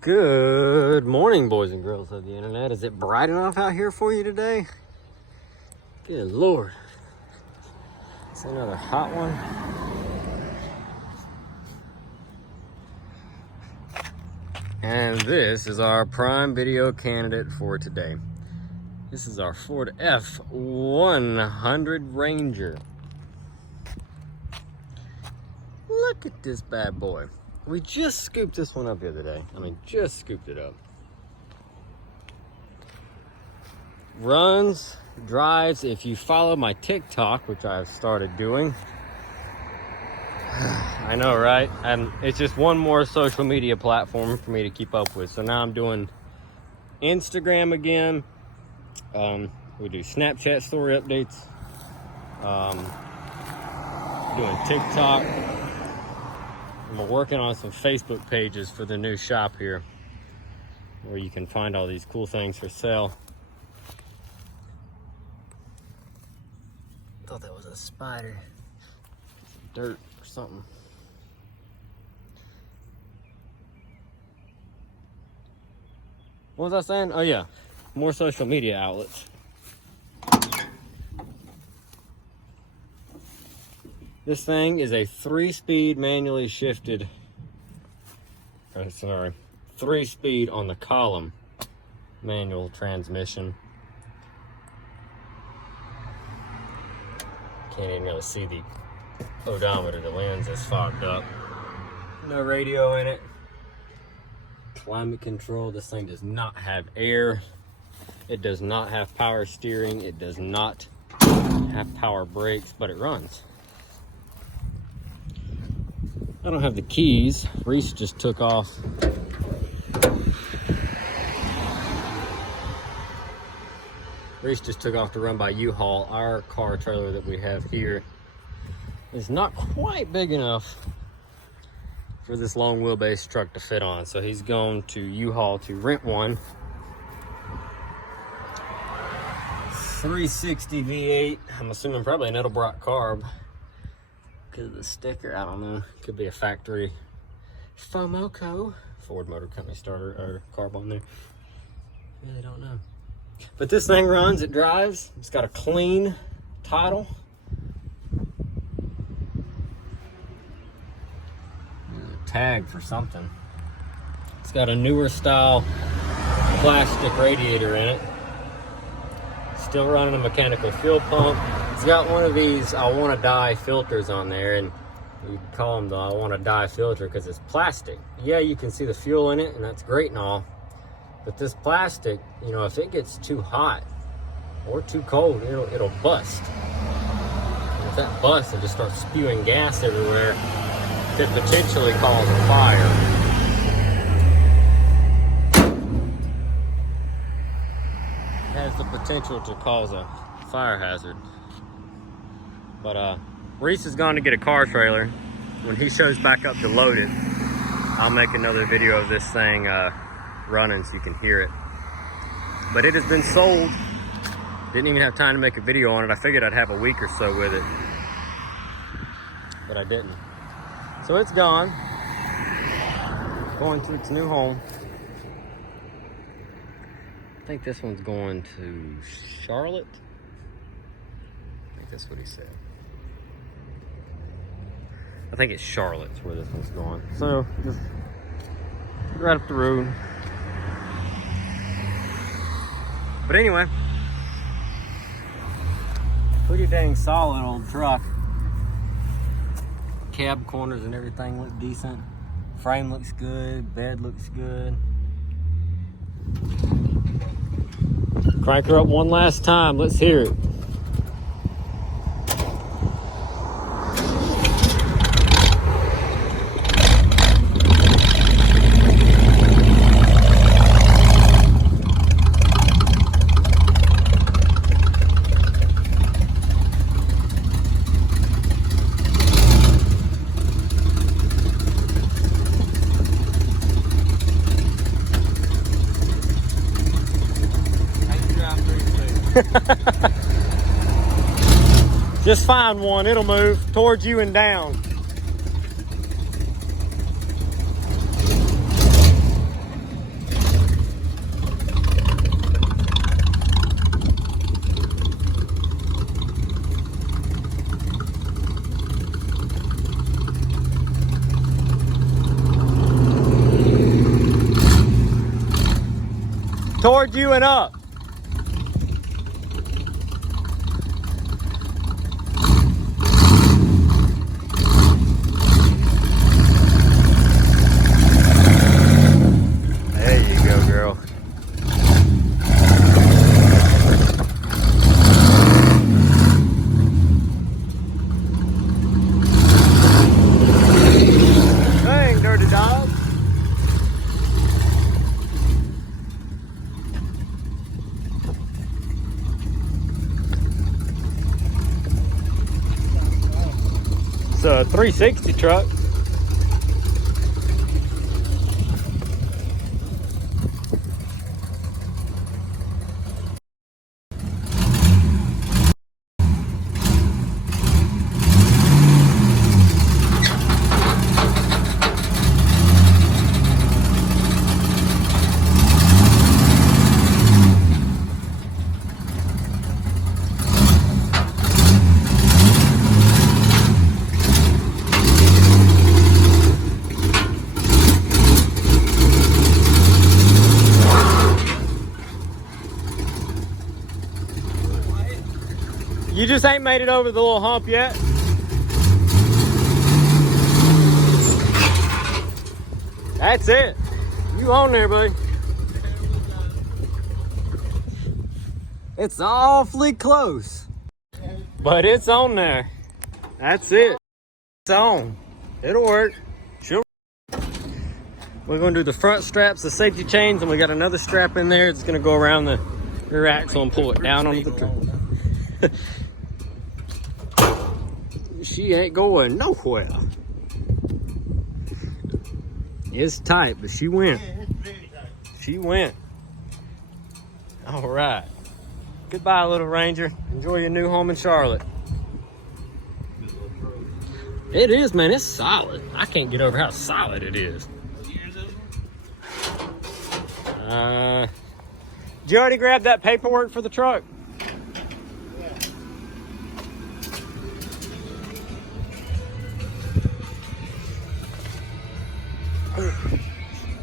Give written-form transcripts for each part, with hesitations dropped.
Good morning, boys and girls of the internet. Is it bright enough out here for you today? Good Lord. It's another hot one. And this is our prime video candidate for today. This is our Ford F100 Ranger. Look at this bad boy. We just scooped this one up the other day. Just scooped it up. Runs, drives. If you follow my TikTok, which I've started doing, I know, right? And it's just one more social media platform for me to keep up with. So now I'm doing Instagram again. We do Snapchat story updates. Doing TikTok. I'm working on some Facebook pages for the new shop here, where you can find all these cool things for sale. Thought that was a spider. Some dirt or something. What was I saying? Oh yeah, more social media outlets. This thing is a 3-speed manually shifted, 3-speed on the column manual transmission. Can't even really see the odometer, the lens is fogged up. No radio in it. Climate control. This thing does not have air. It does not have power steering. It does not have power brakes, but it runs. I don't have the keys. Reese just took off. Reese just took off to run by U-Haul. Our car trailer that we have here is not quite big enough for this long wheelbase truck to fit on. So he's going to U-Haul to rent one. 360 V8. I'm assuming probably an Edelbrock carb. Because of the sticker, I don't know. Could be a factory FOMOCO, Ford Motor Company starter or carb on there. Really don't know. But this thing runs, it drives. It's got a clean title. There's a tag for something. It's got a newer style plastic radiator in it. Still running a mechanical fuel pump. It's got one of these I want to die filters on there, and you call them the I want to die filter because it's plastic. Yeah, you can see the fuel in it, and that's great and all. But this plastic, you know, if it gets too hot or too cold, it'll bust. And if that busts and just starts spewing gas everywhere, it could potentially cause a fire. Has the potential to cause a fire hazard. But Reese is going to get a car trailer. When he shows back up to load it, I'll make another video of this thing running so you can hear it. But it has been sold. Didn't even have time to make a video on it. I figured I'd have a week or so with it, but I didn't. So it's gone. Going to its new home. I think this one's going to Charlotte. I think that's what he said. I think it's Charlotte's where this one's going. So just right up the road. But anyway, pretty dang solid old truck. Cab corners and everything look decent. Frame looks good. Bed looks good. Crank her up one last time. Let's hear it. Just find one, it'll move towards you and down. Toward you and up. There you go, girl. Dang, dirty dog. It's a 360 truck. You just ain't made it over the little hump yet. That's it. You on there, buddy. It's awfully close, but it's on there. That's it. It's on. It'll work. Sure. We're gonna do the front straps, the safety chains, and we got another strap in there. It's gonna go around the rear axle and pull it down onto the truck. She ain't going nowhere. It's tight, but she went. She went. All right. Goodbye, little Ranger. Enjoy your new home in Charlotte. It is, man. It's solid. I can't get over how solid it is. Did you already grab that paperwork for the truck?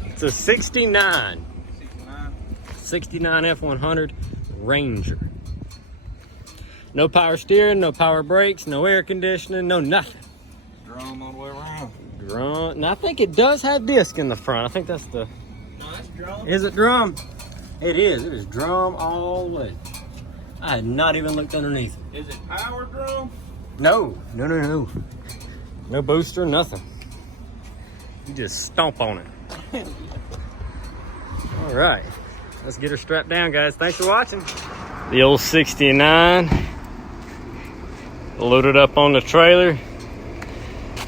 It's a 69 F100 Ranger. No power steering, no power brakes, no air conditioning, no nothing. Drum all the way around. Drum. Now I think it does have disc in the front. I think that's the... No, that's drum. Is it drum? It is. It is drum all the way. I had not even looked underneath it. Is it power drum? No. No booster, nothing. You just stomp on it. All right, let's get her strapped down, guys. Thanks for watching. The old 69 loaded up on the trailer,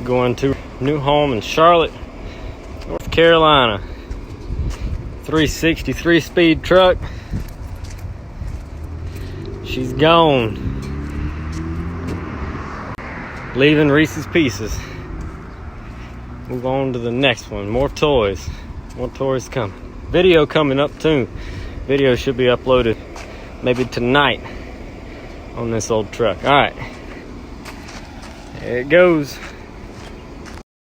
going to new home in Charlotte, North Carolina. 363 speed truck. She's gone, leaving Reese's Pieces. Move on to the next one. More toys coming. Video coming up too. Video should be uploaded maybe tonight on this old truck. All right, there it goes.